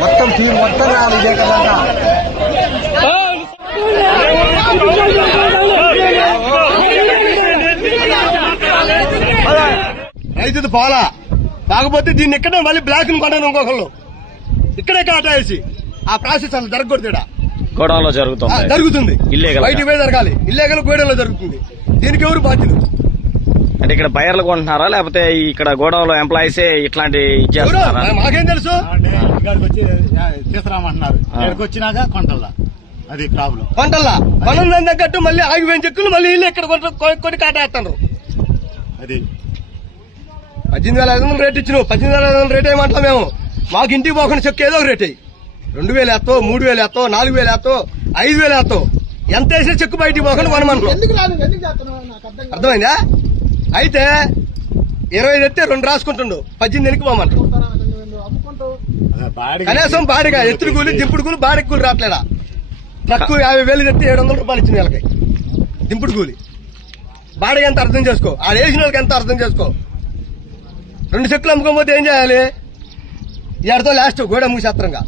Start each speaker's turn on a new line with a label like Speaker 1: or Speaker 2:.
Speaker 1: మొత్తం టీం మొత్తం రావాలి ఇదే కదా రైతుది పోలా. కాకపోతే దీన్ని ఇక్కడే మళ్ళీ బ్లాక్ కొనను ఇంకొకళ్ళు. ఇక్కడే కాటేసి. ఆ ప్రాసెస్ అసలు జరగకూడదు ఆ,
Speaker 2: జరుగుతుంది.
Speaker 1: జరుగుతుంది పోయి జరగాలి. ఇల్లేగల్ గోడలో జరుగుతుంది. దీనికి ఎవరు బాధ్యులు?
Speaker 2: అంటే ఇక్కడ బయర్లు కొంటున్నారా? లేకపోతే ఇక్కడ గోడౌన్లో ఎంప్లాయీసే ఇట్లాంటి
Speaker 1: మాకేం తెలుసు?
Speaker 3: తీసుకురామంటున్నారు. ఇక్కడికి వచ్చినాక కొంటల్లా. అది ప్రాబ్లం
Speaker 1: పనులు తగ్గట్టు మళ్ళీ ఆగిపోయిన చెక్కులు మళ్ళీ ఇల్లు ఇక్కడ కొన్ని కాటేస్తున్నారు?
Speaker 3: అది
Speaker 1: పద్దెనిమిది వేల ఐదు వందలు రేట్ ఇచ్చినావు. పద్దెనిమిది వేల ఐదు వందలు రేట్ ఏమంటాం మేము? మాకు ఇంటికి పోకుండా చెక్ ఏదో ఒక రేట్ అయ్యి రెండు వేలు ఎత్తో మూడు వేలు ఎత్తో నాలుగు వేలు ఎత్తో ఐదు వేలు ఎత్తో ఎంత వేసినా చెక్కు బయటికి పోకుండా కొనమంటున్నాం అర్థమైందా? అయితే ఇరవై ఐదు ఎత్తే రెండు రాసుకుంటుండు. పద్దెనిమిది ఎనికి
Speaker 3: బాడీ
Speaker 1: కనీసం బాడిగా ఎత్తుడు కూలి దింపుడు కూలి బాడికి కూలి రావట్లేదా? ట్రక్కు యాభై వేలు తెస్తే ఏడు వందల రూపాయలు ఇచ్చింది వీళ్ళకి. దింపుడు కూలి. బాడిగ ఎంత అర్థం చేసుకో? ఆ వేసిన వాళ్ళకి ఎంత అర్థం చేసుకో? రెండు చెట్లు అమ్ముకోకపోతే ఏం చేయాలి? ఎడతో లాస్ట్ గోడ మూసేత్రంగా